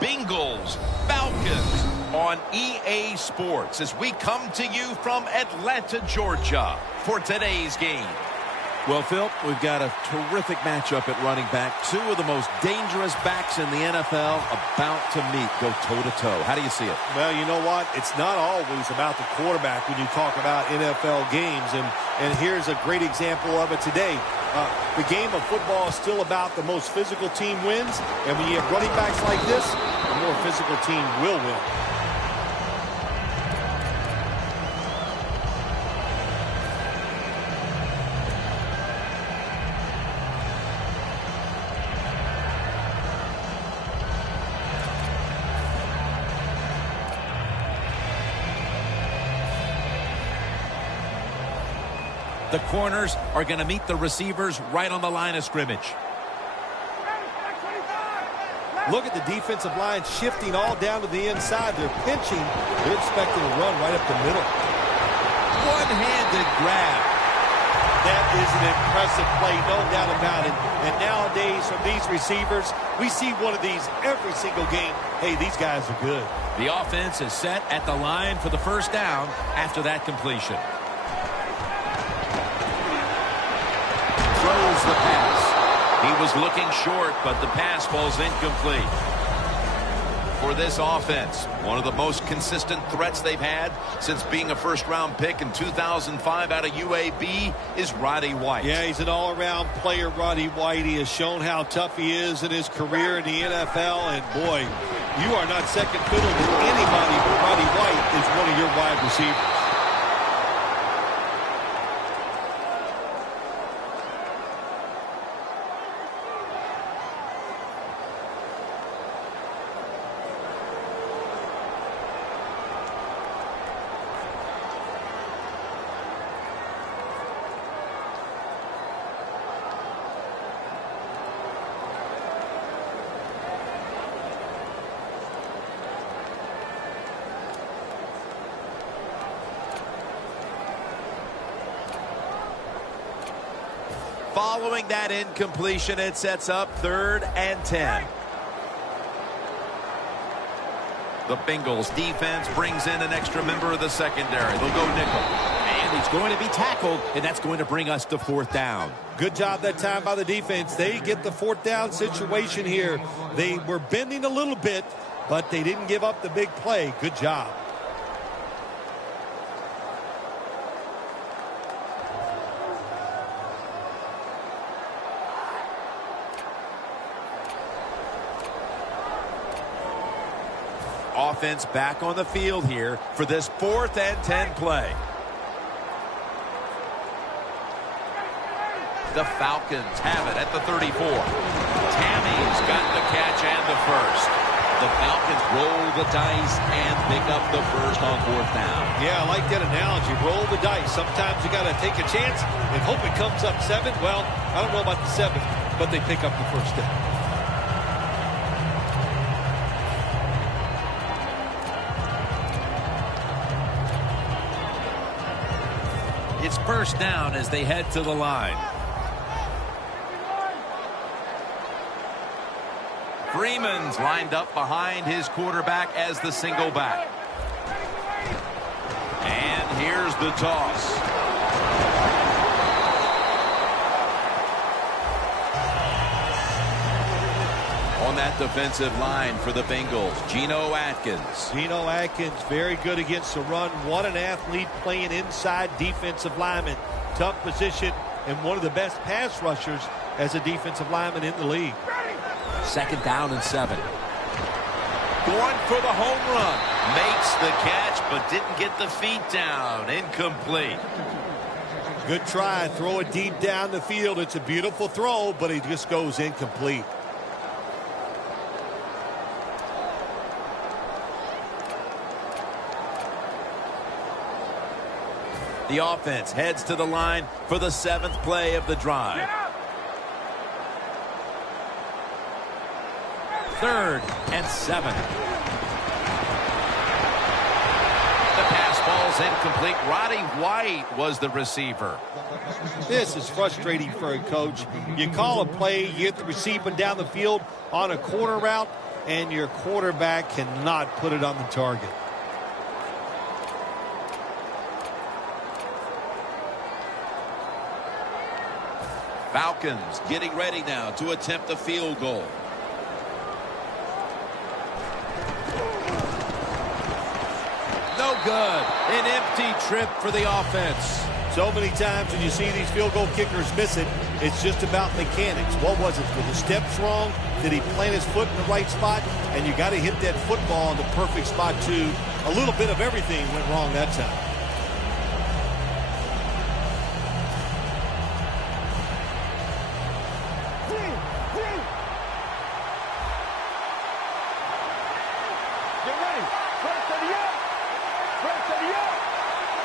Bengals Falcons on EA Sports as we come to you from Atlanta, Georgia for today's game. Well, Phil, we've got a terrific matchup at running back. Two of the most dangerous backs in the NFL about to meet, go toe-to-toe. How do you see it? Well, you know what? It's not always about the quarterback when you talk about NFL games, and here's a great example of it today. The game of football is still about the most physical team wins, and when you have running backs like this, the more physical team will win. The corners are going to meet the receivers right on the line of scrimmage. Look at the defensive line shifting all down to the inside. They're pinching. They're expecting a run right up the middle. One-handed grab. That is an impressive play, no doubt about it. And nowadays, from these receivers, we see one of these every single game. Hey, these guys are good. The offense is set at the line for the first down after that completion. Throws the pass. He was looking short, but the pass falls incomplete. For this offense, one of the most consistent threats they've had since being a first-round pick in 2005 out of UAB is Roddy White. Yeah, he's an all-around player, Roddy White. He has shown how tough he is in his career in the NFL, and boy, you are not second fiddle to anybody, but Roddy White is one of your wide receivers. Following that incompletion, it sets up 3rd and 10. The Bengals defense brings in an extra member of the secondary. They'll go nickel. And he's going to be tackled, and that's going to bring us to 4th down. Good job that time by the defense. They get the 4th down situation here. They were bending a little bit, but they didn't give up the big play. Good job. Offense back on the field here for this 4th and 10 play. The Falcons have it at the 34. Tammy's got the catch and the first. The Falcons roll the dice and pick up the first on 4th down. Yeah, I like that analogy. Roll the dice. Sometimes you got to take a chance and hope it comes up 7. Well, I don't know about the 7th, but they pick up the first down. It's first down as they head to the line. Freeman's lined up behind his quarterback as the single back. And here's the toss. On that defensive line for the Bengals, Geno Atkins. Geno Atkins, very good against the run. What an athlete playing inside defensive lineman. Tough position and one of the best pass rushers as a defensive lineman in the league. 2nd down and 7. Going for the home run. Makes the catch, but didn't get the feet down. Incomplete. Good try. Throw it deep down the field. It's a beautiful throw, but it just goes incomplete. The offense heads to the line for the 7th play of the drive. 3rd and 7. The pass falls incomplete. Roddy White was the receiver. This is frustrating for a coach. You call a play, you get the receiver down the field on a corner route, and your quarterback cannot put it on the target. Falcons getting ready now to attempt a field goal. No good. An empty trip for the offense. So many times when you see these field goal kickers miss it, it's just about mechanics. What was it? Were the steps wrong? Did he plant his foot in the right spot? And you got to hit that football in the perfect spot too. A little bit of everything went wrong that time.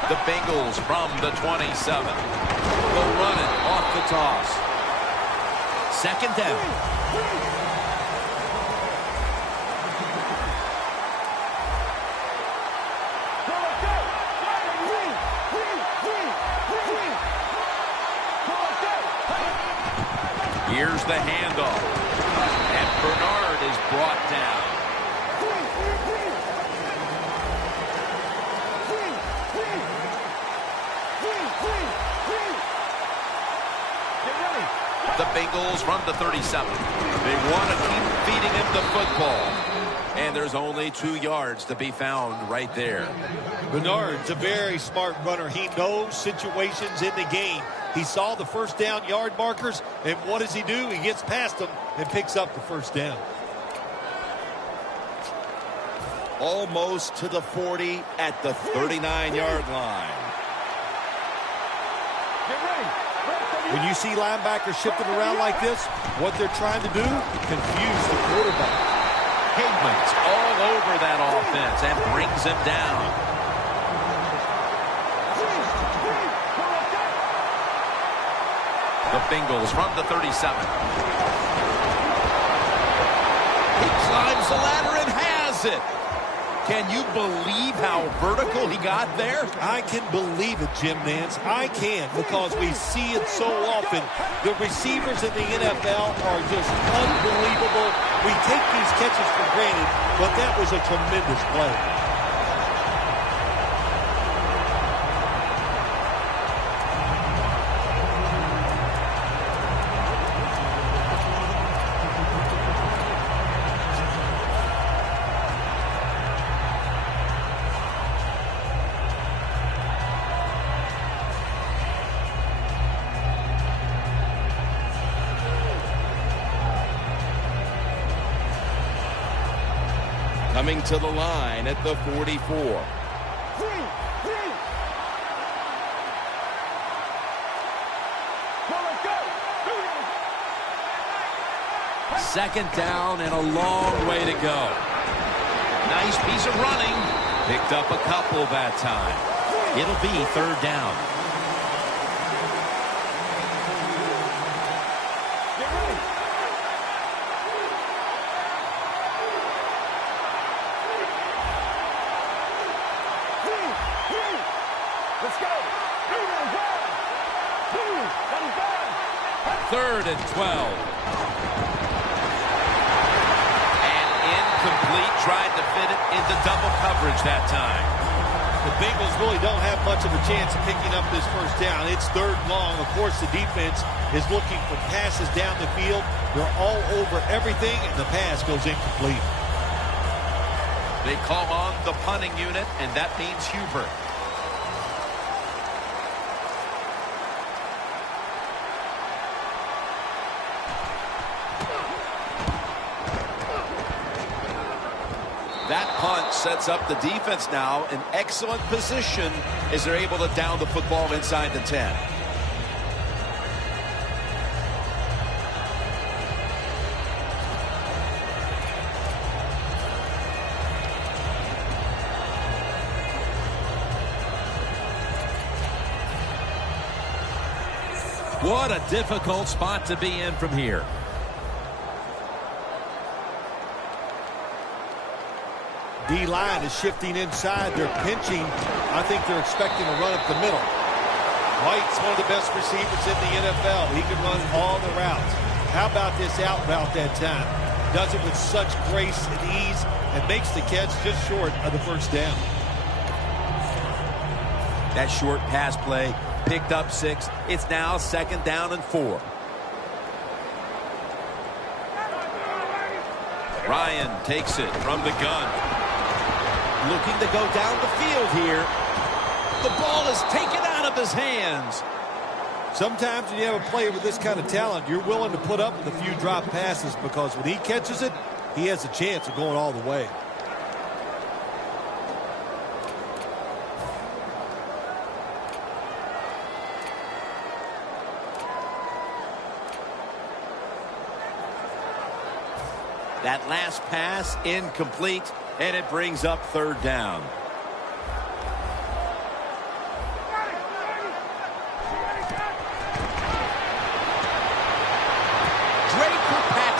The Bengals from the 27. They'll run it off the toss. Second down. Here's the handoff. And Bernard is brought down. The Bengals from the 37. They want to keep feeding him the football. And there's only 2 yards to be found right there. Bernard's a very smart runner. He knows situations in the game. He saw the first down yard markers, and what does he do? He gets past them and picks up the first down. Almost to the 40 at the 39-yard line. When you see linebackers shifting around like this, what they're trying to do, confuse the quarterback. Pavement all over that offense and brings him down. The Bengals from the 37. He climbs the ladder and has it. Can you believe how vertical he got there? I can believe it, Jim Nance. I can, because we see it so often. The receivers in the NFL are just unbelievable. We take these catches for granted, but that was a tremendous play. Coming to the line at the 44. Second down and a long way to go. Nice piece of running. Picked up a couple that time. It'll be third down. Third and 12. And incomplete. Tried to fit it into double coverage that time. The Bengals really don't have much of a chance of picking up this first down. It's third long. Of course, the defense is looking for passes down the field. They're all over everything, and the pass goes incomplete. They call on the punting unit, and that means Hubert. That punt sets up the defense now in excellent position as they're able to down the football inside the 10. What a difficult spot to be in from here. D-line is shifting inside. They're pinching. I think they're expecting to run up the middle. White's one of the best receivers in the NFL. He can run all the routes. How about this out route that time? Does it with such grace and ease and makes the catch just short of the first down. That short pass play picked up 6. It's now 2nd down and 4. Ryan takes it from the gun. Looking to go down the field here. The ball is taken out of his hands. Sometimes when you have a player with this kind of talent, you're willing to put up with a few drop passes because when he catches it, he has a chance of going all the way. That last pass incomplete, and it brings up 3rd down.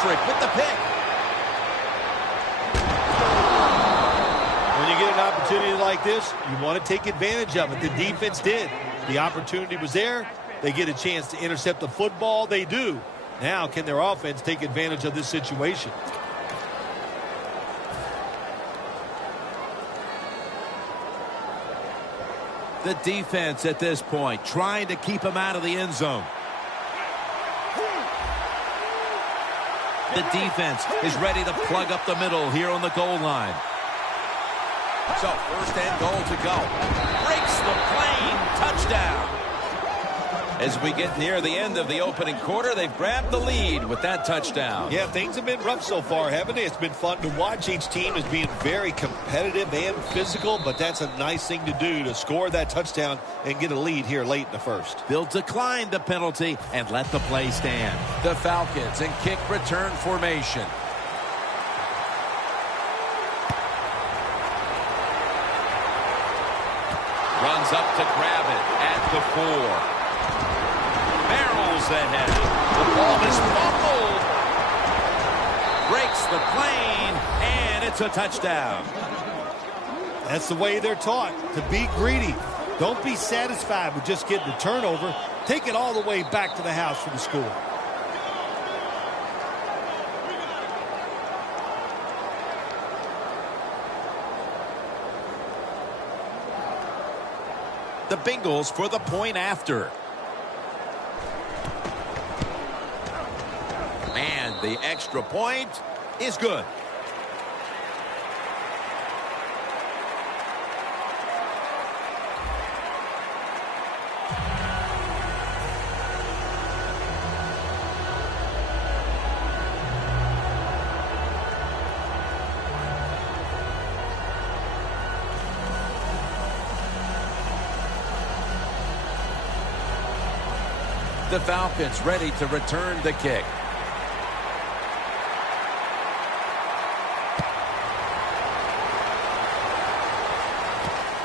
With the pick. When you get an opportunity like this, you want to take advantage of it. The defense did. The opportunity was there. They get a chance to intercept the football. They do. Now, can their offense take advantage of this situation? The defense at this point trying to keep him out of the end zone. The defense is ready to plug up the middle here on the goal line. So 1st and goal to go. Breaks the plane. Touchdown. As we get near the end of the opening quarter, they've grabbed the lead with that touchdown. Yeah, things have been rough so far, haven't they? It's been fun to watch. Each team is being very competitive and physical, but that's a nice thing to do, to score that touchdown and get a lead here late in the first. They'll decline the penalty and let the play stand. The Falcons in kick return formation. Runs up to grab it at the 4. Barrels ahead. The ball is fumbled. Breaks the plane, and it's a touchdown. That's the way they're taught, to be greedy. Don't be satisfied with just getting the turnover. Take it all the way back to the house for the score. The Bengals for the point after. And the extra point is good. The Falcons ready to return the kick.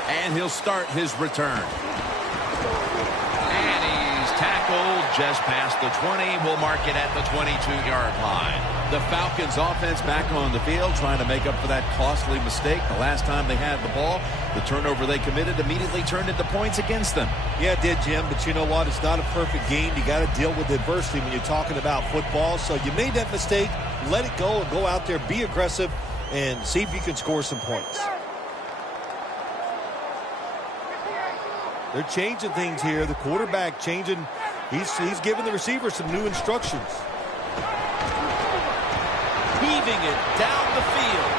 And he'll start his return. And he's tackled just past the 20. We'll mark it at the 22-yard line. The Falcons offense back on the field trying to make up for that costly mistake. The last time they had the ball, the turnover they committed immediately turned into points against them. Yeah, it did, Jim, but you know what? It's not a perfect game. You got to deal with adversity when you're talking about football. So you made that mistake, let it go, and go out there, be aggressive, and see if you can score some points. They're changing things here. The quarterback changing. He's giving the receiver some new instructions. Heaving it down the field.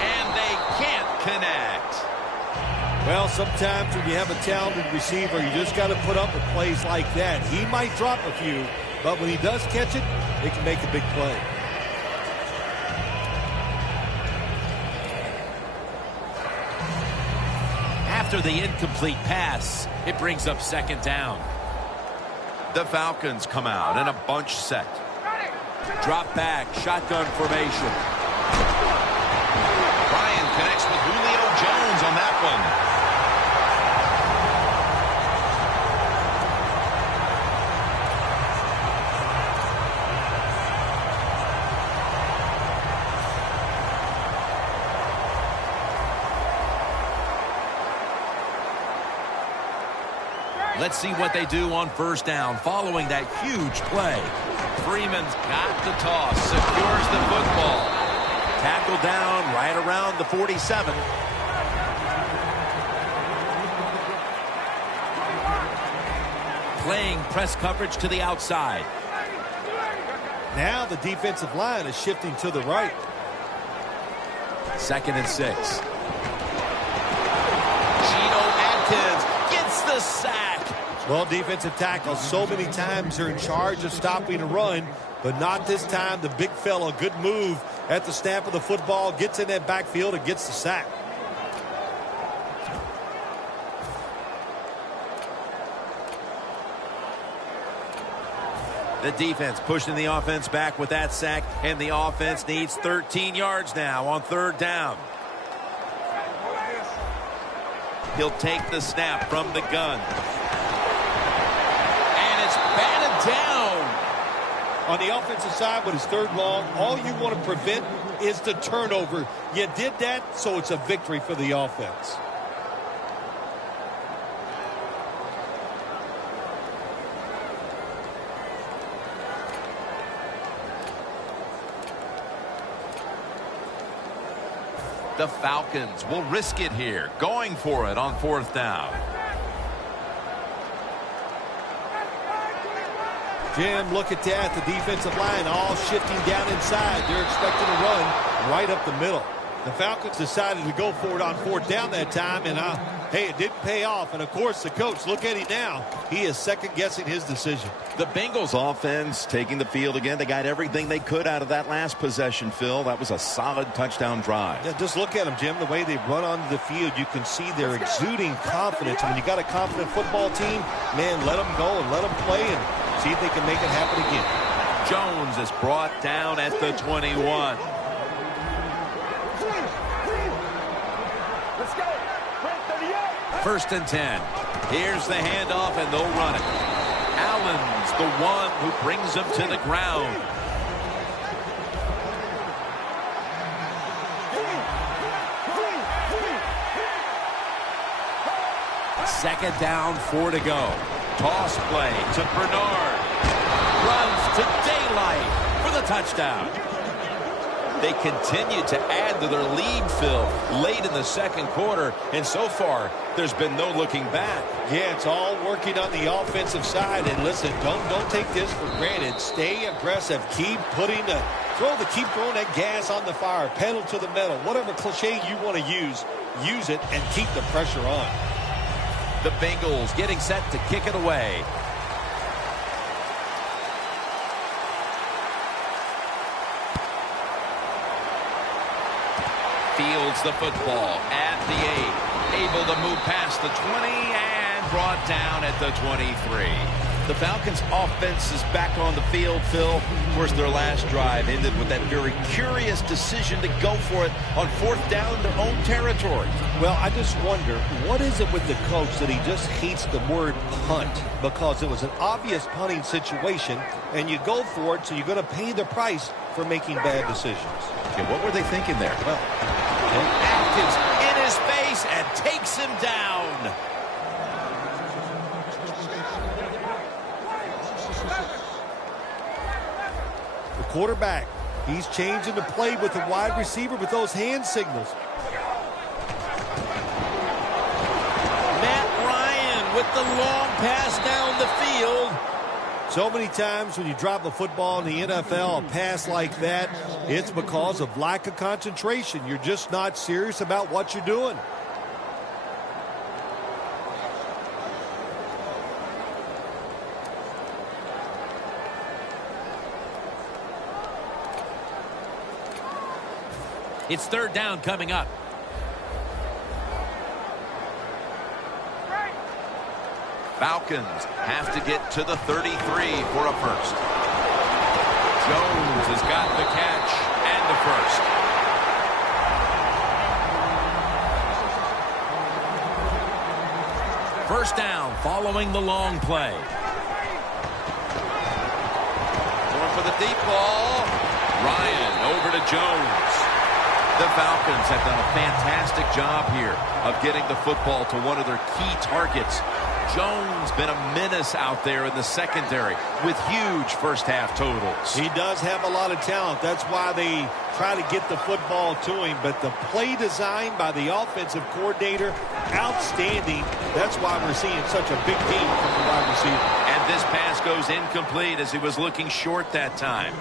And they can't connect. Well, sometimes when you have a talented receiver, you just got to put up with plays like that. He might drop a few, but when he does catch it, it can make a big play. After the incomplete pass, it brings up 2nd down. The Falcons come out in a bunch set. Drop back, shotgun formation. Ryan connects with Julio Jones on that one. Let's see what they do on 1st down following that huge play. Freeman's got the toss, secures the football. Tackled down right around the 47. Playing press coverage to the outside. Now the defensive line is shifting to the right. 2nd and 6. Geno Atkins gets the sack. Well, defensive tackles so many times are in charge of stopping a run, but not this time. The big fella, good move at the snap of the football, gets in that backfield and gets the sack. The defense pushing the offense back with that sack, and the offense needs 13 yards now on 3rd down. He'll take the snap from the gun. And it's batted down. On the offensive side with his 3rd long, all you want to prevent is the turnover. You did that, so it's a victory for the offense. The Falcons will risk it here, going for it on 4th down. Jim, look at that. The defensive line all shifting down inside. They're expecting to run right up the middle. The Falcons decided to go for it on 4th down that time, and hey, it didn't pay off. And, of course, the coach, look at him now. He is second-guessing his decision. The Bengals offense taking the field again. They got everything they could out of that last possession, Phil. That was a solid touchdown drive. Yeah, just look at them, Jim. The way they run onto the field, you can see they're exuding confidence. When you got a confident football team, man, let them go and let them play and see if they can make it happen again. Jones is brought down at the 21. Let's go. 1st and 10. Here's the handoff, and they'll run it. Allen's the one who brings them to the ground. Second down, 4 to go. Toss play to Bernard. Runs to daylight for the touchdown. They continue to add to their lead, Phil, late in the 2nd quarter, and so far, there's been no looking back. Yeah, it's all working on the offensive side, and listen, don't take this for granted. Stay aggressive. Keep throwing that gas on the fire, pedal to the metal, whatever cliche you want to use it and keep the pressure on. The Bengals getting set to kick it away. Fields the football at the 8. Able to move past the 20 and brought down at the 23. The Falcons offense is back on the field, Phil. Of course, their last drive ended with that very curious decision to go for it on 4th down in their own territory. Well, I just wonder, what is it with the coach that he just hates the word punt? Because it was an obvious punting situation, and you go for it, so you're going to pay the price for making bad decisions. Okay, what were they thinking there? Well, Atkins in his face and takes him down. the quarterback, he's changing the play with the wide receiver with those hand signals. Matt Ryan with the long pass down the field. So many times when you drop a football in the NFL, a pass like that, it's because of lack of concentration. You're just not serious about what you're doing. It's 3rd down coming up. Falcons have to get to the 33 for a first. Jones has got the catch and the first. First down following the long play. Going for the deep ball. Ryan over to Jones. The Falcons have done a fantastic job here of getting the football to one of their key targets. Jones been a menace out there in the secondary with huge first-half totals. He does have a lot of talent. That's why they try to get the football to him. But the play design by the offensive coordinator, outstanding. That's why we're seeing such a big game from the wide receiver. And this pass goes incomplete as he was looking short that time.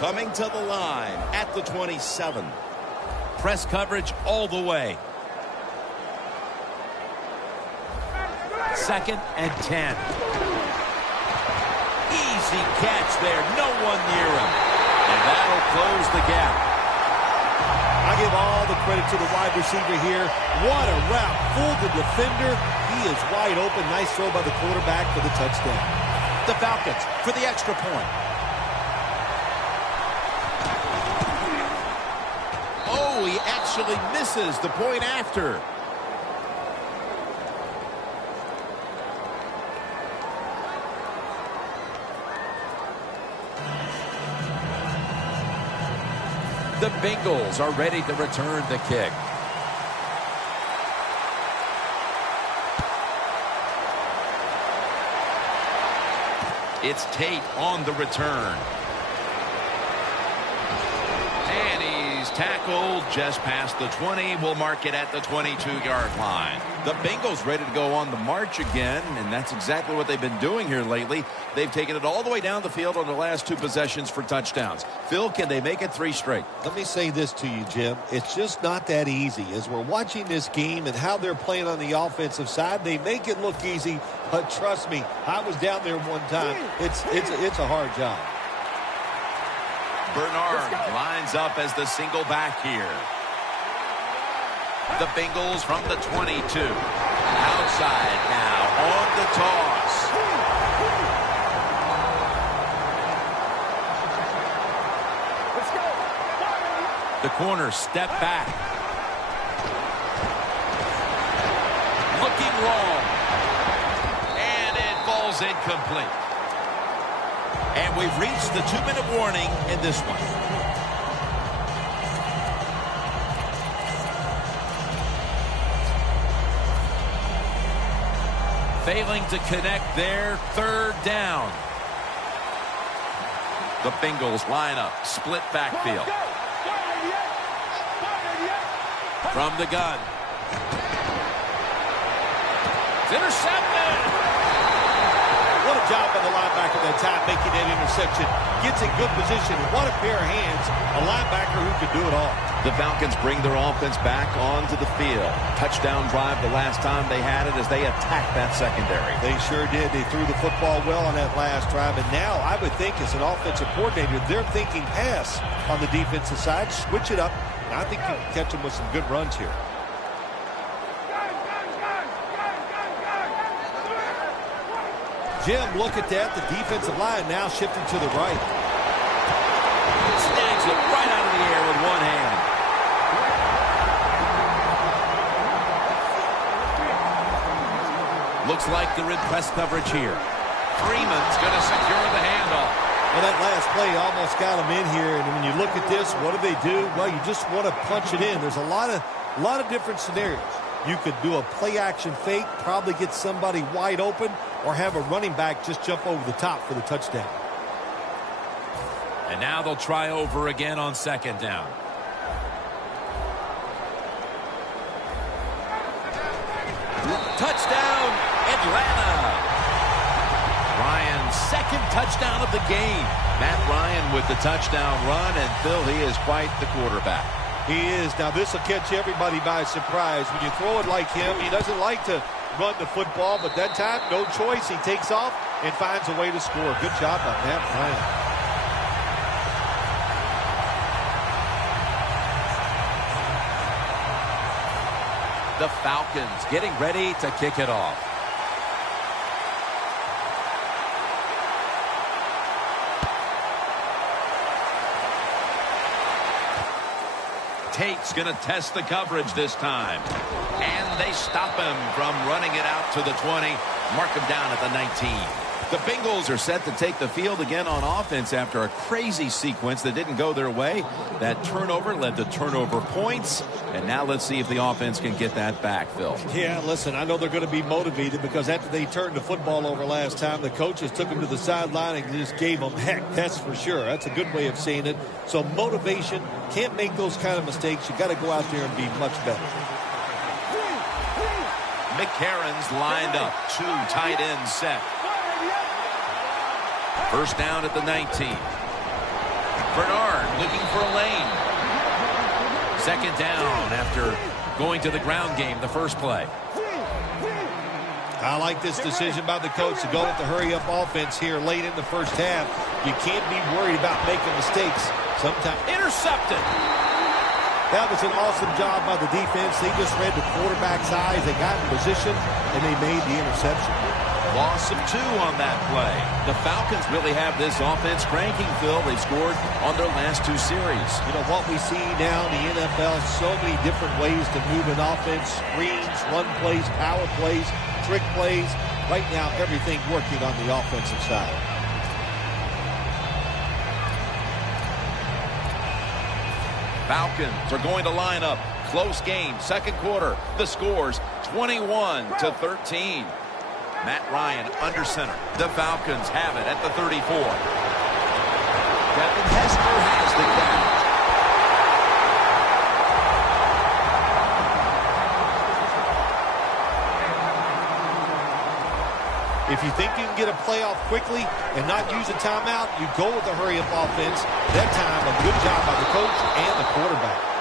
Coming to the line at the 27. Press coverage all the way. 2nd and 10. Easy catch there. No one near him. And that'll close the gap. I give all the credit to the wide receiver here. What a route. Fooled the defender. He is wide open. Nice throw by the quarterback for the touchdown. The Falcons for the extra point. Oh, he actually misses the point after. The Bengals are ready to return the kick. It's Tate on the return. And he's tackled just past the 20. We'll mark it at the 22-yard line. The Bengals ready to go on the march again, and that's exactly what they've been doing here lately. They've taken it all the way down the field on the last 2 possessions for touchdowns. Phil, can they make it 3 straight? Let me say this to you, Jim. It's just not that easy. As we're watching this game and how they're playing on the offensive side, they make it look easy, but trust me, I was down there one time. It's a hard job. Bernard lines up as the single back here. The Bengals from the 22. Outside now on the toss. The corner step back. Looking long. And it falls incomplete. And we've reached the 2-minute warning in this one. Failing to connect there, 3rd down. The Bengals line up, split backfield. From the gun. It's intercepted. What a job by the linebacker that time making that interception. Gets in good position. What a pair of hands. A linebacker who can do it all. The Falcons bring their offense back onto the field. Touchdown drive the last time they had it as they attacked that secondary. They sure did. They threw the football well on that last drive. And now I would think as an offensive coordinator, they're thinking pass on the defensive side. Switch it up. And I think you can catch them with some good runs here. Jim, look at that. The defensive line now shifting to the right. Snags it right out of the air with one hand. Looks like they're in press coverage here. Freeman's going to secure the handoff. Well, that last play almost got them in here. And when you look at this, what do? Well, you just want to punch it in. There's a lot of different scenarios. You could do a play-action fake, probably get somebody wide open, or have a running back just jump over the top for the touchdown. And now they'll try over again on 2nd down. Touchdown, Atlanta. Ryan's 2nd touchdown of the game. Matt Ryan with the touchdown run, and Phil, he is quite the quarterback. He is. Now, this will catch everybody by surprise. When you throw it like him, he doesn't like to run the football, but that time, no choice. He takes off and finds a way to score. Good job by Matt Ryan. The Falcons getting ready to kick it off. Tate's going to test the coverage this time. And they stop him from running it out to the 20. Mark him down at the 19. The Bengals are set to take the field again on offense after a crazy sequence that didn't go their way. That turnover led to turnover points. And now let's see if the offense can get that back, Phil. Yeah, listen, I know they're going to be motivated because after they turned the football over last time, the coaches took them to the sideline and just gave them heck. That's for sure. That's a good way of saying it. So motivation, can't make those kind of mistakes. You got to go out there and be much better. McCarron's lined up. 2 tight ends set. First down at the 19. Bernard looking for a lane. Second down after going to the ground game the first play. I like this decision by the coach to go with the hurry-up offense here late in the first half. You can't be worried about making mistakes. Sometimes intercepted. That was an awesome job by the defense. They just read the quarterback's eyes. They got in position, and they made the interception. Loss of 2 on that play. The Falcons really have this offense cranking, Phil. They've scored on their last 2 series. You know, what we see now in the NFL, so many different ways to move an offense. Screens, run plays, power plays, trick plays. Right now, everything working on the offensive side. Falcons are going to line up. Close game, second quarter. The score's 21-13. Matt Ryan under center. The Falcons have it at the 34. Devin Hester has the catch. If you think you can get a playoff quickly and not use a timeout, you go with a hurry-up offense. That time, a good job by the coach and the quarterback.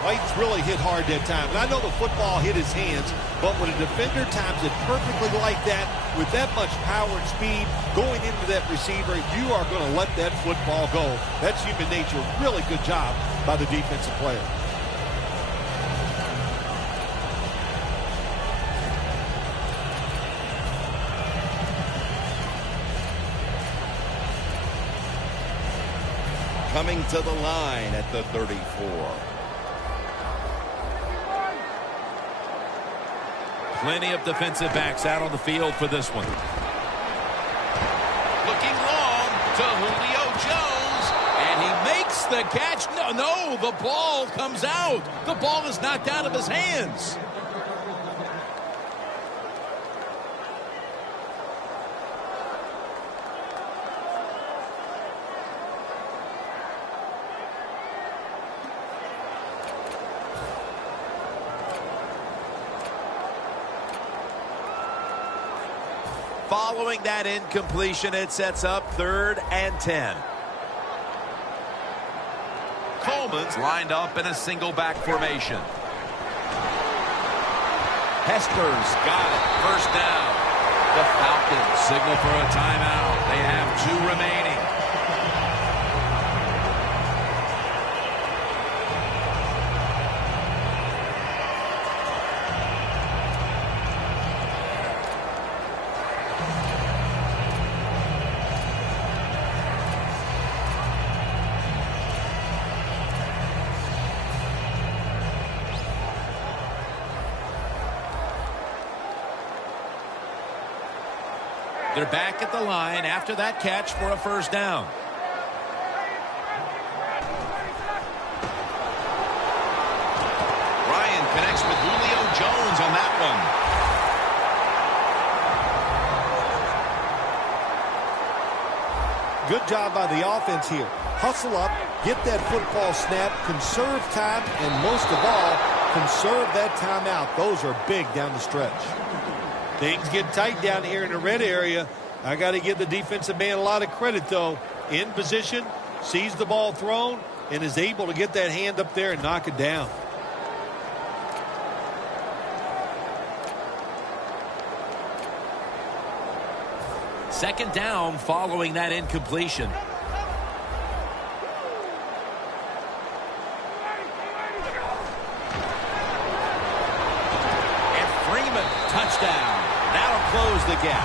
White's really hit hard that time. And I know the football hit his hands, but when a defender times it perfectly like that, with that much power and speed going into that receiver, you are going to let that football go. That's human nature. Really good job by the defensive player. Coming to the line at the 34. Plenty of defensive backs out on the field for this one. Looking long to Julio Jones, and he makes the catch. No, the ball comes out. The ball is knocked out of his hands. Following that incompletion, it sets up 3rd and 10. Coleman's lined up in a single back formation. Hester's got it. First down. The Falcons signal for a timeout. They have 2 remaining. They're back at the line after that catch for a first down. Ryan connects with Julio Jones on that one. Good job by the offense here. Hustle up, get that football snap, conserve time, and most of all, conserve that timeout. Those are big down the stretch. Things get tight down here in the red area. I got to give the defensive man a lot of credit, though. In position, sees the ball thrown, and is able to get that hand up there and knock it down. Second down following that incompletion. And Freeman, touchdown. That'll close the gap.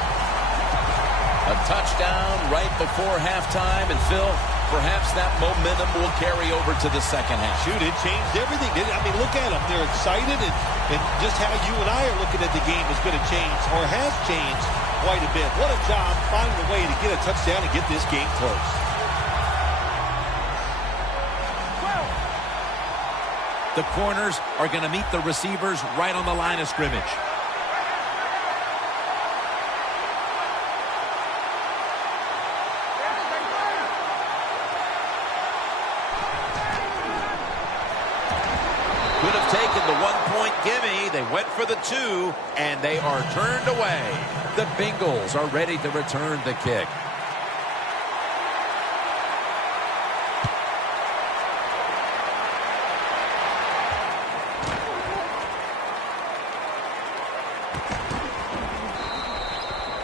A touchdown right before halftime. And Phil, Perhaps that momentum will carry over to the second half. Shoot, it changed everything. I mean, look at them. They're excited, and just how you and I are looking at the game is going to change, or has changed quite a bit. What a job finding a way to get a touchdown and get this game close. The corners are going to meet the receivers right on the line of scrimmage. Could have taken the one-point gimme. They went for the two, and they are turned away. The Bengals are ready to return the kick.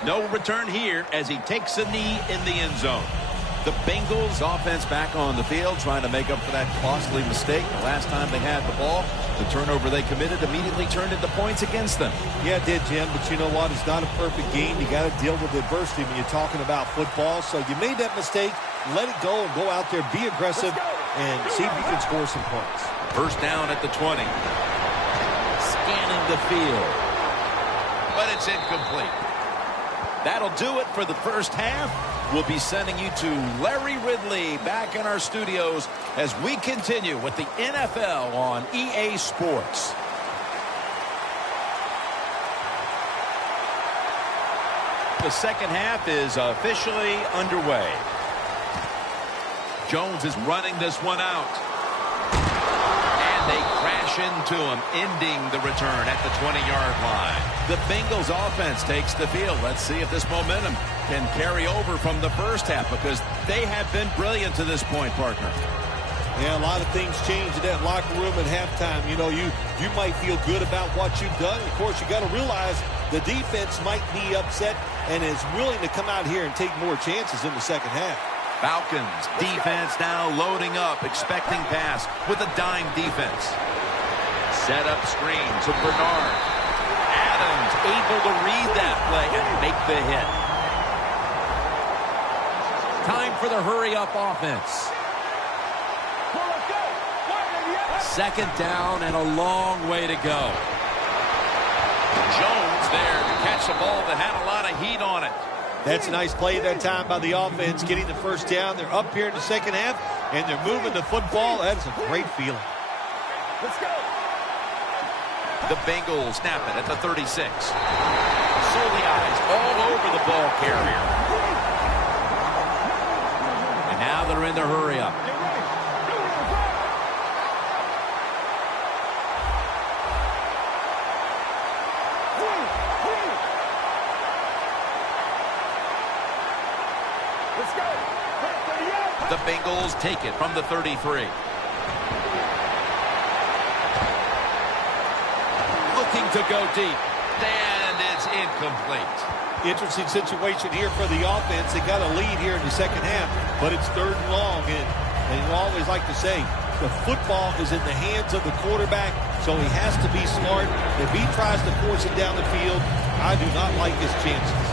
No return here as he takes a knee in the end zone. The Bengals offense back on the field trying to make up for that costly mistake. The last time they had the ball, the turnover they committed immediately turned into points against them. Yeah, it did, Jim, but you know what? It's not a perfect game. You got to deal with adversity when you're talking about football. So you made that mistake, let it go, and go out there, be aggressive, and see if you can score some points. First down at the 20. Scanning the field. But it's incomplete. That'll do it for the first half. We'll be sending you to Larry Ridley back in our studios as we continue with the NFL on EA Sports. The second half is officially underway. Jones is running this one out. And they crash into him, ending the return at the 20-yard line. The Bengals offense takes the field. Let's see if this momentum can carry over from the first half, because they have been brilliant to this point, partner. Yeah, a lot of things changed in that locker room at halftime. You know, you might feel good about what you've done. Of course, you got to realize the defense might be upset and is willing to come out here and take more chances in the second half. Falcons defense now loading up, expecting pass with a dime defense. Set up screen to Bernard. Adams able to read that play and make the hit. Time for the hurry-up offense. Second down and a long way to go. Jones there to catch the ball that had a lot of heat on it. That's a nice play that time by the offense, getting the first down. They're up here in the second half, and they're moving the football. That is a great feeling. Let's go. The Bengals snap it at the 36. Solely eyes all over the ball carrier. And now they're in the hurry-up. The Bengals take it from the 33. Looking to go deep. And it's incomplete. Interesting situation here for the offense. They got a lead here in the second half, but it's third and long. And you always like to say, the football is in the hands of the quarterback, so he has to be smart. If he tries to force it down the field, I do not like his chances.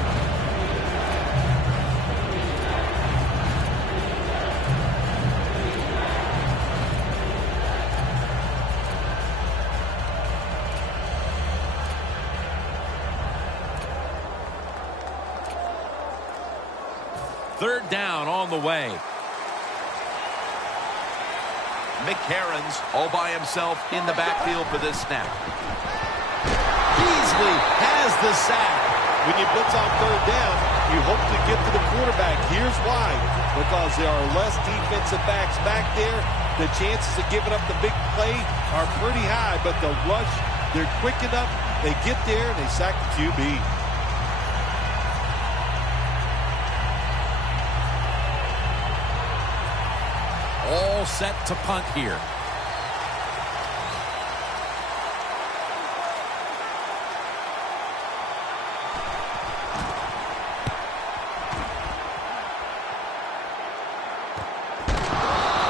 Third down on the way. McCarron's all by himself in the backfield for this snap. Beasley has the sack. When you blitz on third down, you hope to get to the quarterback. Here's why. Because there are less defensive backs back there. The chances of giving up the big play are pretty high, but the rush, they're quick enough. They get there, and they sack the QB. All set to punt here.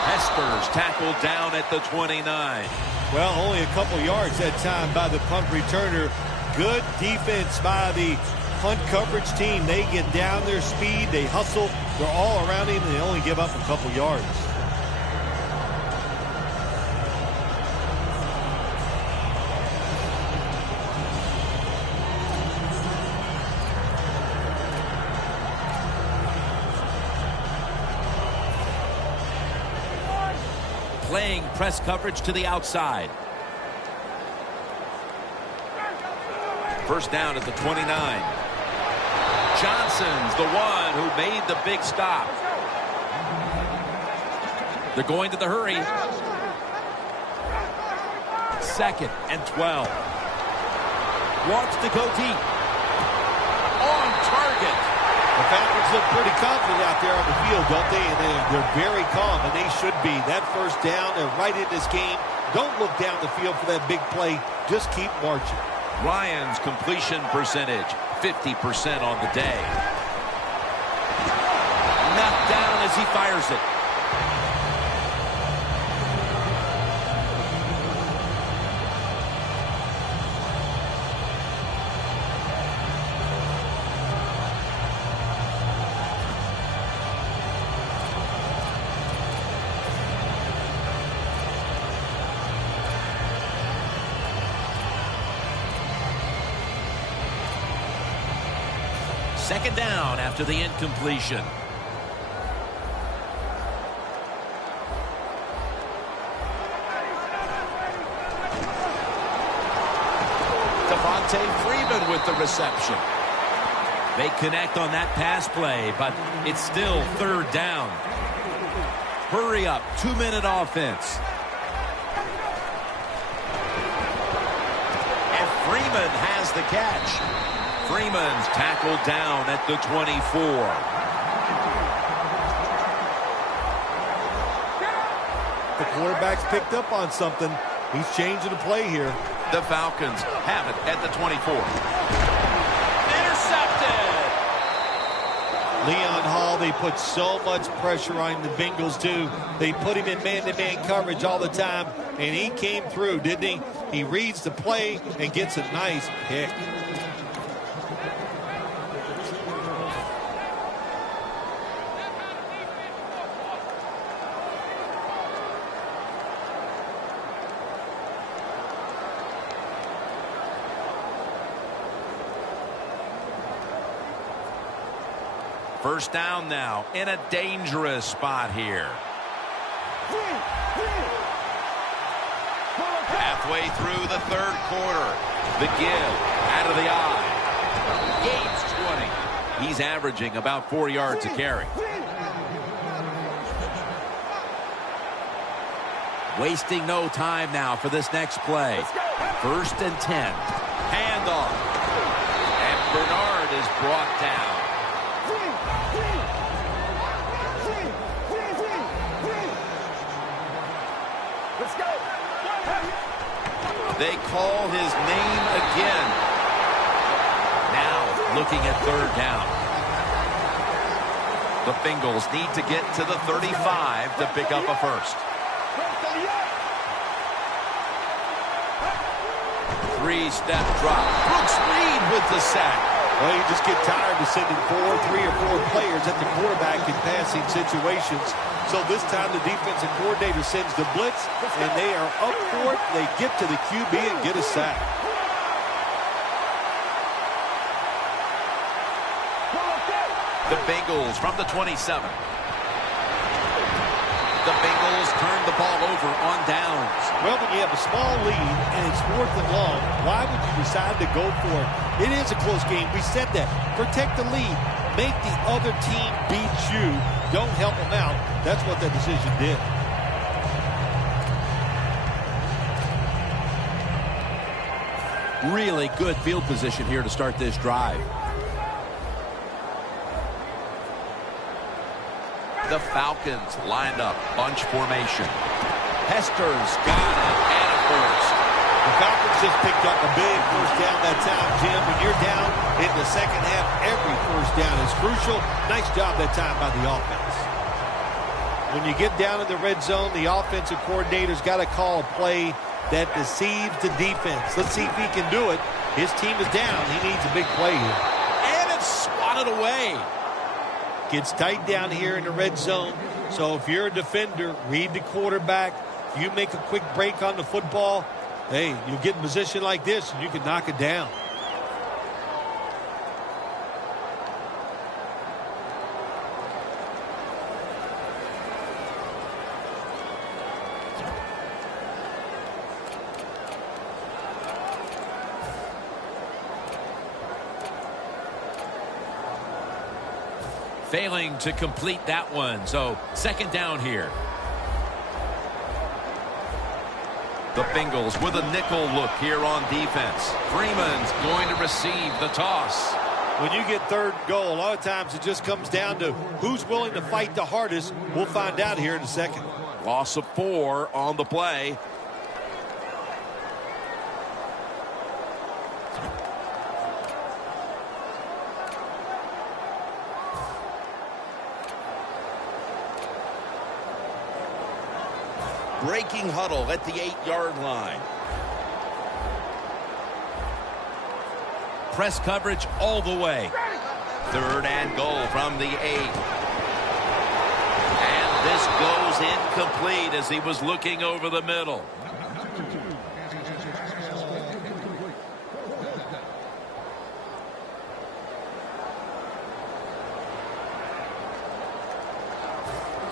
Hesper's tackled down at the 29. Well, only a couple yards that time by the punt returner. Good defense by the punt coverage team. They get down their speed. They hustle. They're all around him, and they only give up a couple yards. Playing press coverage to the outside. First down at the 29. Johnson's the one who made the big stop. They're going to the hurry. 2nd and 12. Wants to go deep. On target. The Falcons look pretty confident out there on the field, don't they? And they're very calm, and they should be. That first down, they're right in this game. Don't look down the field for that big play. Just keep marching. Ryan's completion percentage, 50% on the day. Knocked down as he fires it. Second down after the incompletion. Devontae Freeman with the reception. They connect on that pass play, but it's still 3rd down. Hurry up, 2-minute offense. And Freeman has the catch. Freeman's tackled down at the 24. The quarterback's picked up on something. He's changing the play here. The Falcons have it at the 24. Intercepted! Leon Hall, they put so much pressure on the Bengals, too. They put him in man-to-man coverage all the time, and he came through, didn't he? He reads the play and gets a nice pick. First down now in a dangerous spot here. Halfway through the 3rd quarter. The give out of the eye. Gains 20. He's averaging about 4 yards a carry. Wasting no time now for this next play. 1st and 10. Handoff. And Bernard is brought down. They call his name again. Now looking at 3rd down. The Bengals need to get to the 35 to pick up a first. 3-step drop. Brooks Reed with the sack. Well, you just get tired of sending 3 or 4 players at the quarterback in passing situations. So this time the defensive coordinator sends the blitz, and they are up for it. They get to the QB and get a sack. The Bengals from the 27. The Bengals turn the ball over on downs. Well, when you have a small lead and it's 4th and long, why would you decide to go for it? It is a close game. We said that. Protect the lead. Make the other team beat you. Don't help them out. That's what that decision did. Really good field position here to start this drive. The Falcons lined up, bunch formation. Hester's got it, and a first. The Falcons just picked up a big first down that time, Jim. When you're down in the second half, every first down is crucial. Nice job that time by the offense. When you get down in the red zone, the offensive coordinator's got to call a play that deceives the defense. Let's see if he can do it. His team is down. He needs a big play here. And it's swatted away. Gets tight down here in the red zone. So if you're a defender, read the quarterback. If you make a quick break on the football, hey, you get in a position like this and you can knock it down. Failing to complete that one. So second down here. The Bengals with a nickel look here on defense. Freeman's going to receive the toss. When you get third and goal, a lot of times it just comes down to who's willing to fight the hardest. We'll find out here in a second. Loss of 4 on the play. Breaking huddle at the 8-yard line. Press coverage all the way. Third and goal from the 8. And this goes incomplete as he was looking over the middle.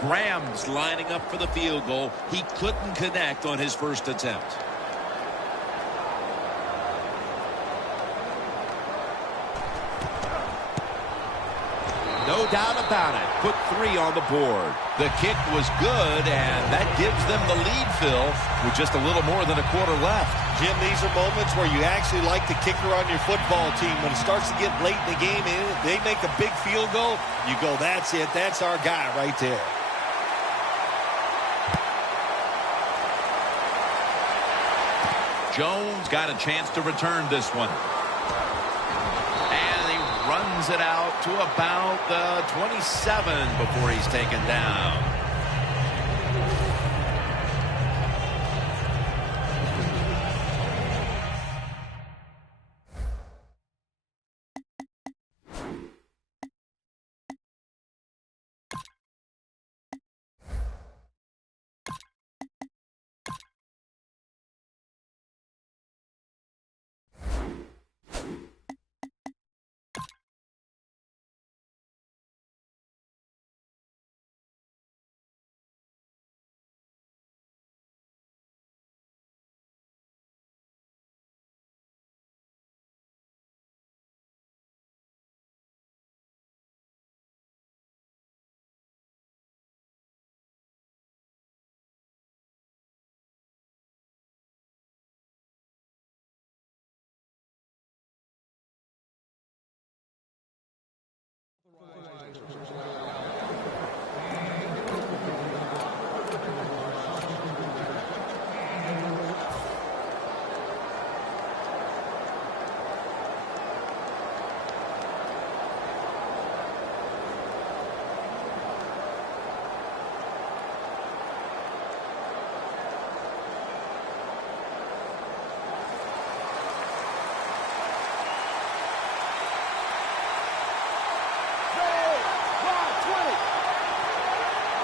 Graham's lining up for the field goal. He couldn't connect on his first attempt. No doubt about it. Put 3 on the board. The kick was good, and that gives them the lead, Phil, with just a little more than a quarter left. Jim, these are moments where you actually like the kicker on your football team. When it starts to get late in the game and they make a big field goal, you go, that's it. That's our guy right there. Jones got a chance to return this one. And he runs it out to about the 27 before he's taken down.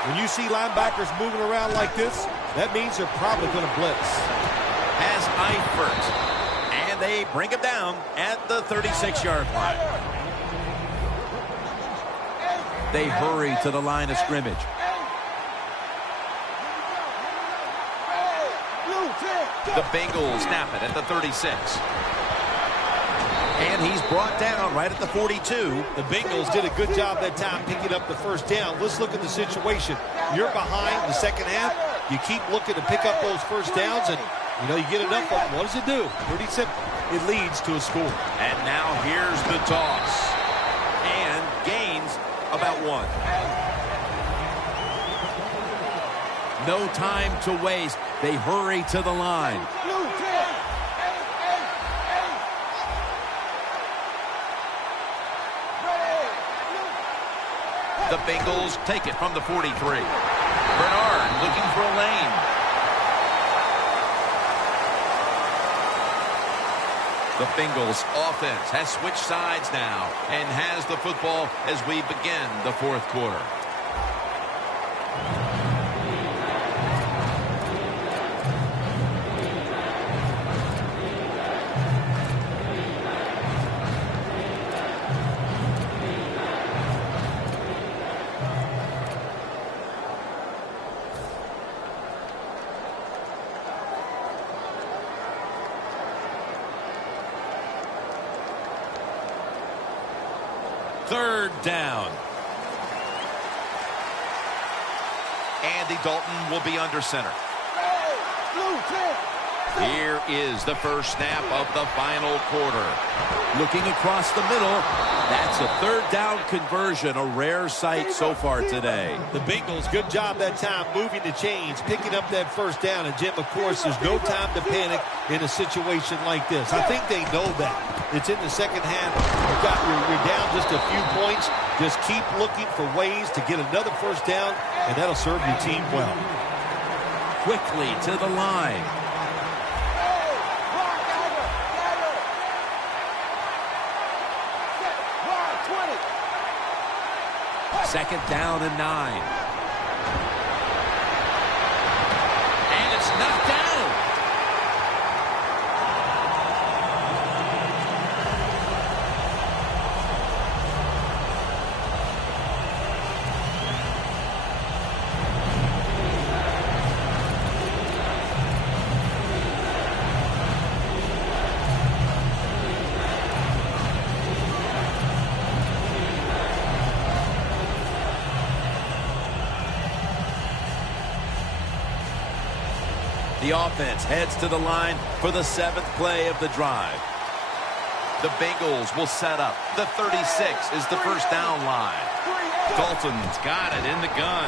When you see linebackers moving around like this, that means they're probably going to blitz. Has Eifert. And they bring him down at the 36-yard line. They hurry to the line of scrimmage. The Bengals snap it at the 36. And he's brought down right at the 42. The Bengals did a good job that time picking up the first down. Let's look at the situation. You're behind the second half. You keep looking to pick up those first downs, and, you get enough of them. What does it do? Pretty simple. It leads to a score. And now here's the toss. And gains about 1. No time to waste. They hurry to the line. The Bengals take it from the 43. Bernard looking for a lane. The Bengals offense has switched sides now and has the football as we begin the fourth quarter. Third down. Andy Dalton will be under center. Here is the first snap of the final quarter. Looking across the middle. That's a third down conversion, a rare sight so far today. The Bengals, good job that time moving the chains, picking up that first down. And, Jim, of course, there's no time to panic in a situation like this. I think they know that. It's in the second half. You're down just a few points. Just keep looking for ways to get another first down, and that'll serve your team well. Quickly to the line. Second down and 9. And it's knocked down. The offense heads to the line for the 7th play of the drive. The Bengals will set up. The 36 is the first down line. Dalton's got it in the gun.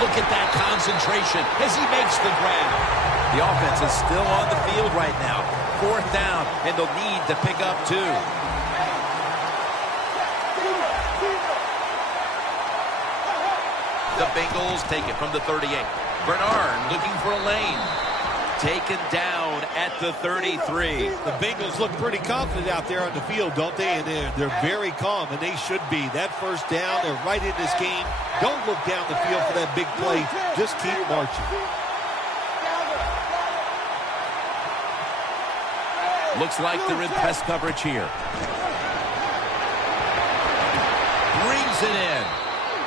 Look at that concentration as he makes the grab. The offense is still on the field right now. 4th down, and they'll need to pick up 2. The Bengals take it from the 38. Bernard looking for a lane. Taken down at the 33. The Bengals look pretty confident out there on the field, don't they? And they're very calm, and they should be. That first down, they're right in this game. Don't look down the field for that big play. Just keep marching. Looks like they're in press coverage here. Brings it in.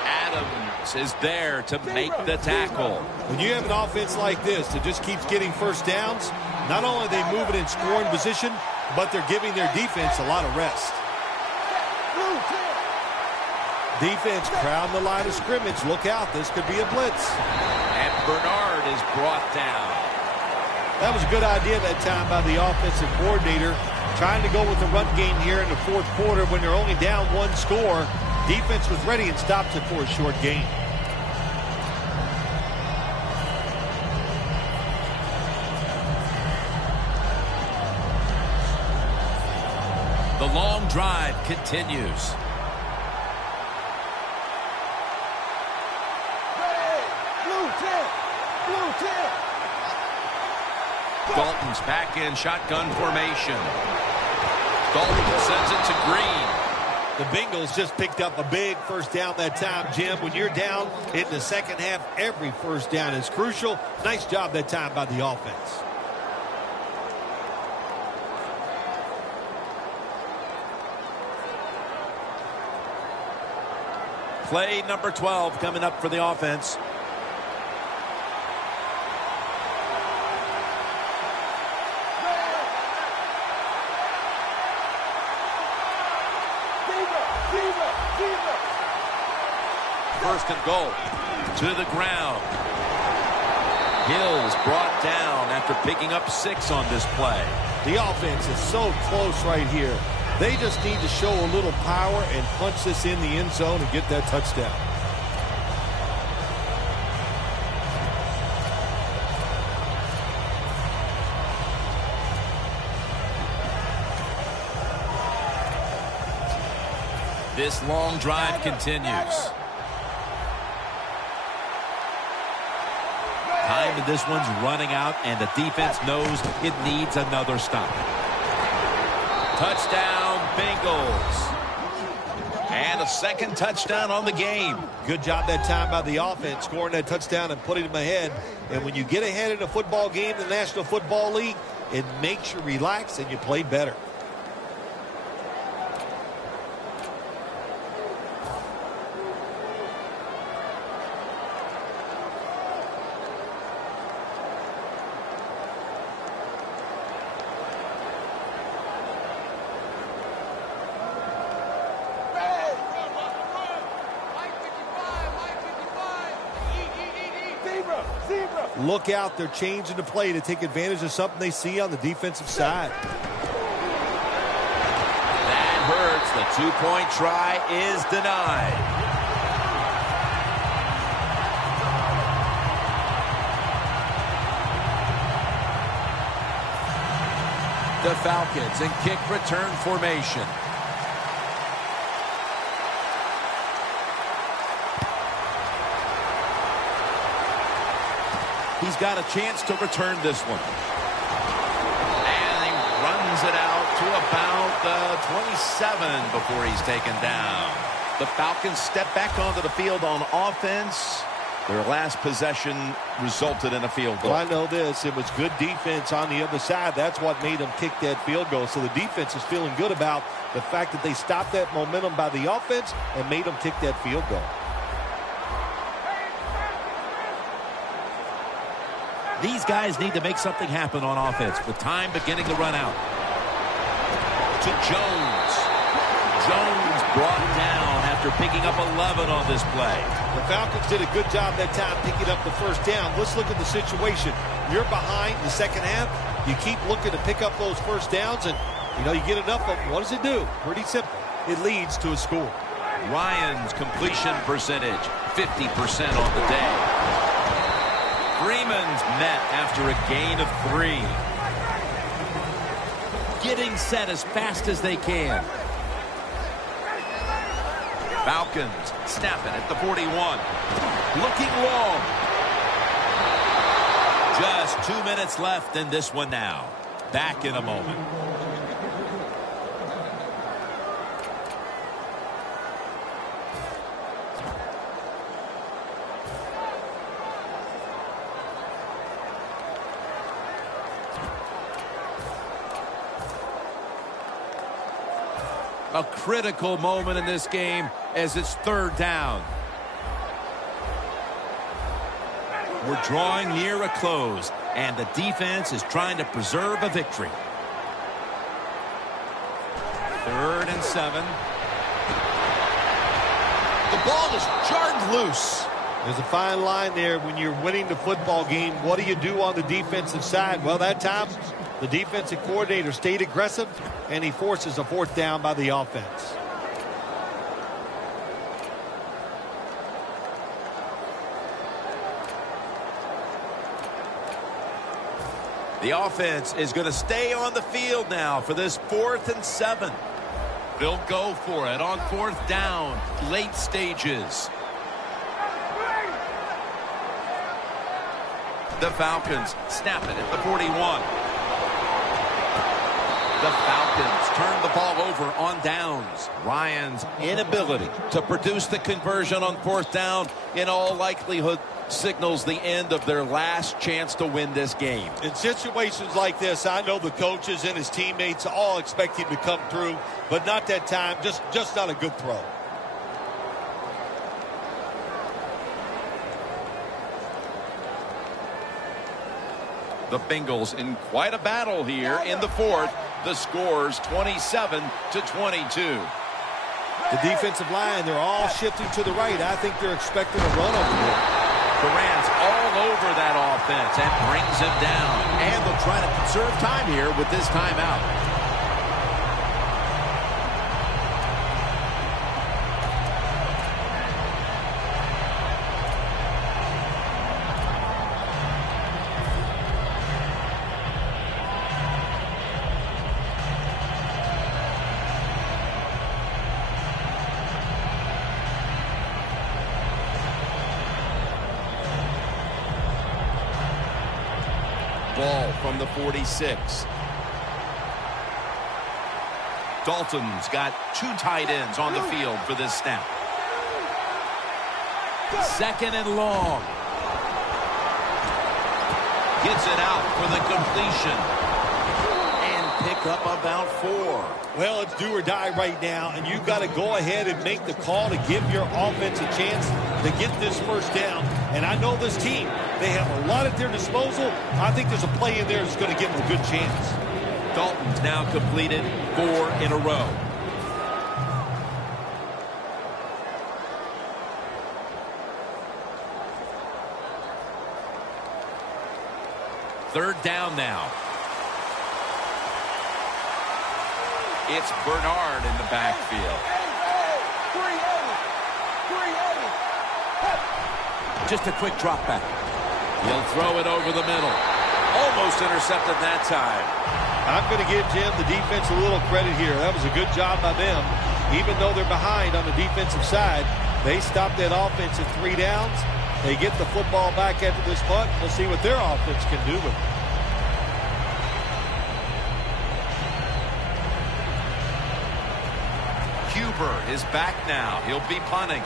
Adams is there to make the tackle. When you have an offense like this that just keeps getting first downs, not only are they moving in scoring position, but they're giving their defense a lot of rest. Defense crowding the line of scrimmage. Look out, this could be a blitz. And Bernard is brought down. That was a good idea that time by the offensive coordinator, trying to go with the run game here in the fourth quarter when they're only down 1 score. Defense was ready and stopped it for a short gain. The long drive continues. Dalton's back in shotgun formation. Dalton sends it to Green. The Bengals just picked up a big first down that time, Jim. When you're down in the second half, every first down is crucial. Nice job that time by the offense. Play number 12 coming up for the offense. First and goal. To the ground. Hill's brought down after picking up 6 on this play. The offense is so close right here. They just need to show a little power and punch this in the end zone and get that touchdown. This long drive continues. Time and this one's running out, and the defense knows it needs another stop. Touchdown, Bengals. And a second touchdown on the game. Good job that time by the offense, scoring that touchdown and putting them ahead. And when you get ahead in a football game in the National Football League, it makes you relax and you play better. Look out, they're changing the play to take advantage of something they see on the defensive side. That hurts. The two-point try is denied. The Falcons in kick return formation. He's got a chance to return this one. And he runs it out to about the 27 before he's taken down. The Falcons step back onto the field on offense. Their last possession resulted in a field goal. Well, I know this. It was good defense on the other side. That's what made them kick that field goal. So the defense is feeling good about the fact that they stopped that momentum by the offense and made them kick that field goal. These guys need to make something happen on offense with time beginning to run out. To Jones. Jones brought down after picking up 11 on this play. The Falcons did a good job that time picking up the first down. Let's look at the situation. You're behind the second half. You keep looking to pick up those first downs, and you get enough of them. What does it do? Pretty simple. It leads to a score. Ryan's completion percentage, 50% on the day. Freeman's met after a gain of 3. Getting set as fast as they can. Falcons snap it at the 41. Looking long. Just 2 minutes left in this one now. Back in a moment. A critical moment in this game as it's third down. We're drawing near a close, and the defense is trying to preserve a victory. 3rd and 7. The ball is jarred loose. There's a fine line there when you're winning the football game. What do you do on the defensive side? Well, that time the defensive coordinator stayed aggressive, and he forces a 4th down by the offense. The offense is going to stay on the field now for this 4th and 7. They'll go for it on 4th down, late stages. The Falcons snap it at the 41. The Falcons turn the ball over on downs. Ryan's inability to produce the conversion on 4th down in all likelihood signals the end of their last chance to win this game. In situations like this, I know the coaches and his teammates all expect him to come through, but not that time. Just not a good throw. The Bengals in quite a battle here in the 4th. The score's 27-22. The defensive line, they're all shifting to the right. I think they're expecting a run over here. Durant's all over that offense and brings him down. And they'll try to conserve time here with this timeout. ball from the 46. Dalton's got 2 tight ends on the field for this snap. 2nd and long. Gets it out for the completion. And pick up about 4. Well, it's do or die right now, and you've got to go ahead and make the call to give your offense a chance to get this first down. And I know this team, they have a lot at their disposal. I think there's a play in there that's going to give them a good chance. Dalton's now completed 4 in a row. Third down now. It's Bernard in the backfield. Just a quick drop back. He'll throw it over the middle. Almost intercepted that time. I'm going to give Jim, the defense, a little credit here. That was a good job by them. Even though they're behind on the defensive side, they stopped that offense at 3 downs. They get the football back after this punt. We'll see what their offense can do with it. Huber is back now. He'll be punting.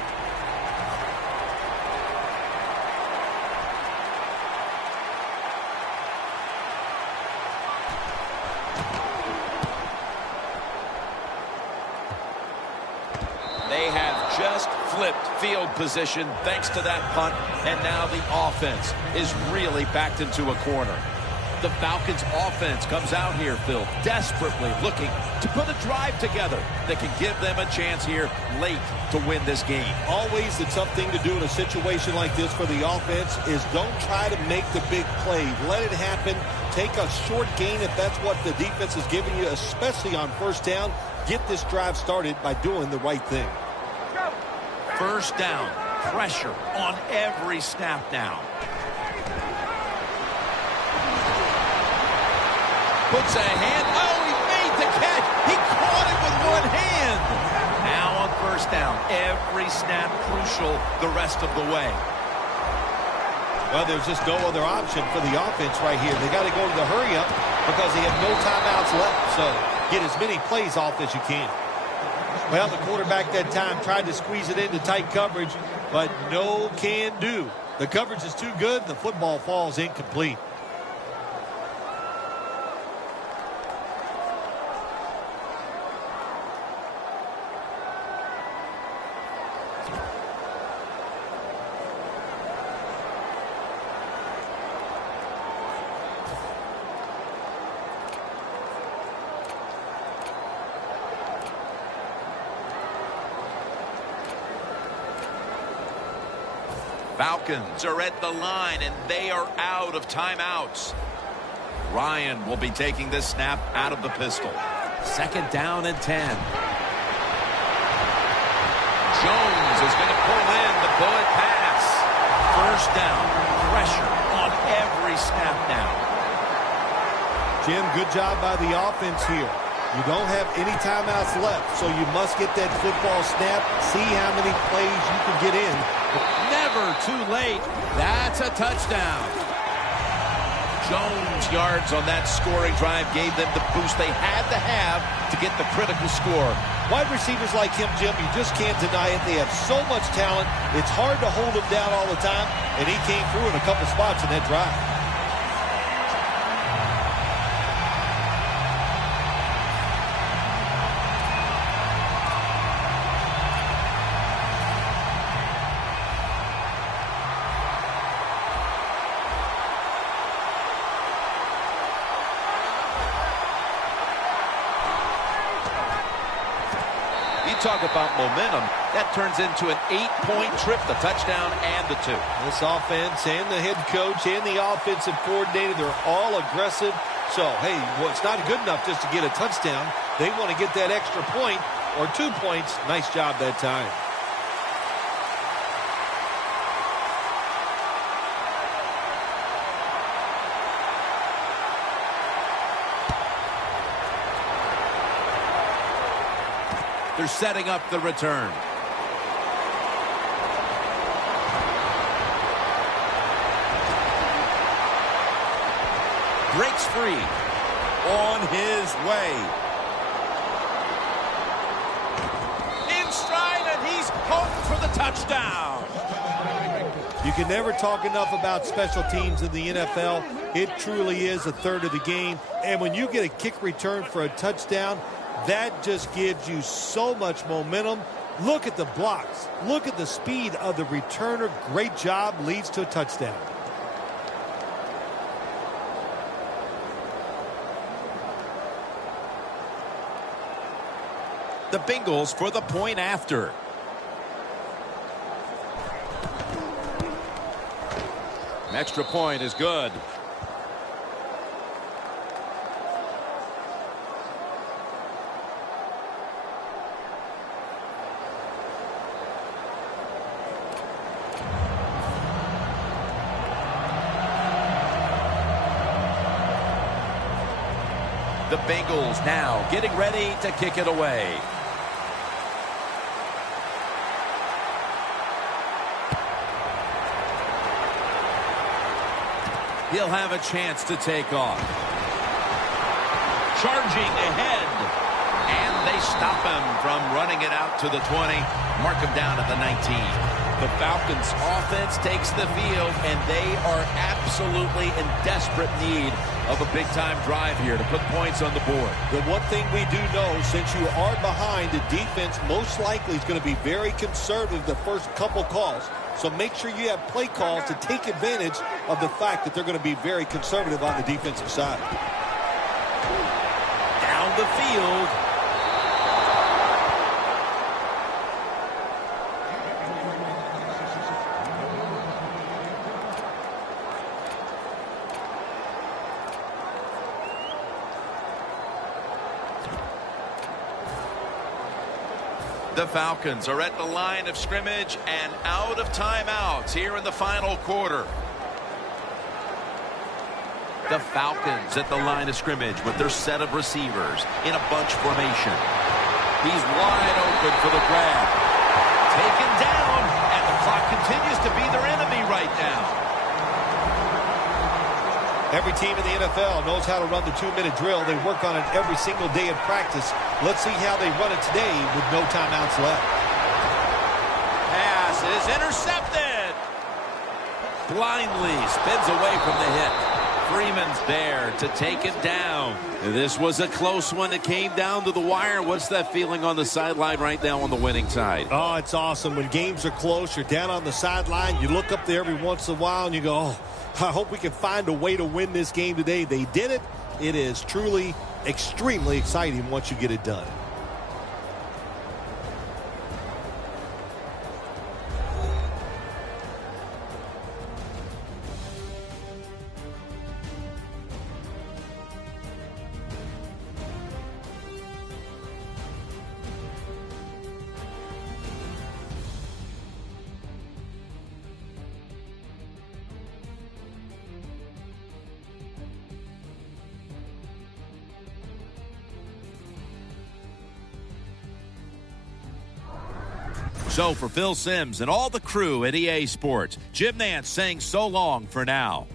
They have just flipped field position thanks to that punt, and now the offense is really backed into a corner. The Falcons offense comes out here, Phil, desperately looking to put a drive together that can give them a chance here late to win this game. Always the tough thing to do in a situation like this for the offense is don't try to make the big play. Let it happen. Take a short gain if that's what the defense is giving you, especially on first down. Get this drive started by doing the right thing. First down, pressure on every snap now. Puts a hand. Oh, he made the catch. He caught it with one hand. Now on first down, every snap crucial the rest of the way. Well, there's just no other option for the offense right here. They got to go to the hurry up because they have no timeouts left. So get as many plays off as you can. Well, the quarterback that time tried to squeeze it into tight coverage, but no can do. The coverage is too good. The football falls incomplete. Falcons are at the line, and they are out of timeouts. Ryan will be taking this snap out of the pistol. 2nd down and 10. Jones is going to pull in the bullet pass. First down, pressure on every snap now. Jim, good job by the offense here. You don't have any timeouts left, so you must get that football snap, see how many plays you can get in. Never too late. That's a touchdown. Jones' yards on that scoring drive gave them the boost they had to have to get the critical score. Wide receivers like him, Jim, you just can't deny it. They have so much talent. It's hard to hold him down all the time, and he came through in a couple spots in that drive. Talk about momentum. That turns into an 8-point trip, the touchdown and the 2. This offense and the head coach and the offensive coordinator, they're all aggressive. So, hey, well, it's not good enough just to get a touchdown. They want to get that extra point or 2 points. Nice job that time. They're setting up the return. breaks free. On his way. In stride, and he's home for the touchdown. You can never talk enough about special teams in the NFL. It truly is a third of the game. And when you get a kick return for a touchdown, that just gives you so much momentum. Look at the blocks. Look at the speed of the returner. Great job, leads to a touchdown. The Bengals for the point after. An extra point is good. The Bengals now getting ready to kick it away. He'll have a chance to take off. Charging ahead. And they stop him from running it out to the 20. Mark him down at the 19. The Falcons offense takes the field, and they are absolutely in desperate need of a big-time drive here to put points on the board. The one thing we do know, since you are behind, the defense most likely is going to be very conservative the first couple calls. So make sure you have play calls to take advantage of the fact that they're going to be very conservative on the defensive side. Down the field. The Falcons are at the line of scrimmage and out of timeouts here in the final quarter. The Falcons at the line of scrimmage with their set of receivers in a bunch formation. He's wide open for the grab. Taken down, and the clock continues to be their enemy right now. Every team in the NFL knows how to run the 2-minute drill. They work on it every single day in practice. Let's see how they run it today with no timeouts left. Pass is intercepted. Blindly spins away from the hit. Freeman's there to take him down. This was a close one. It came down to the wire. What's that feeling on the sideline right now on the winning side? Oh, it's awesome. When games are close, you're down on the sideline. You look up there every once in a while and you go, oh, I hope we can find a way to win this game today. They did it. It is truly extremely exciting once you get it done. So for Phil Simms and all the crew at EA Sports, Jim Nantz saying so long for now.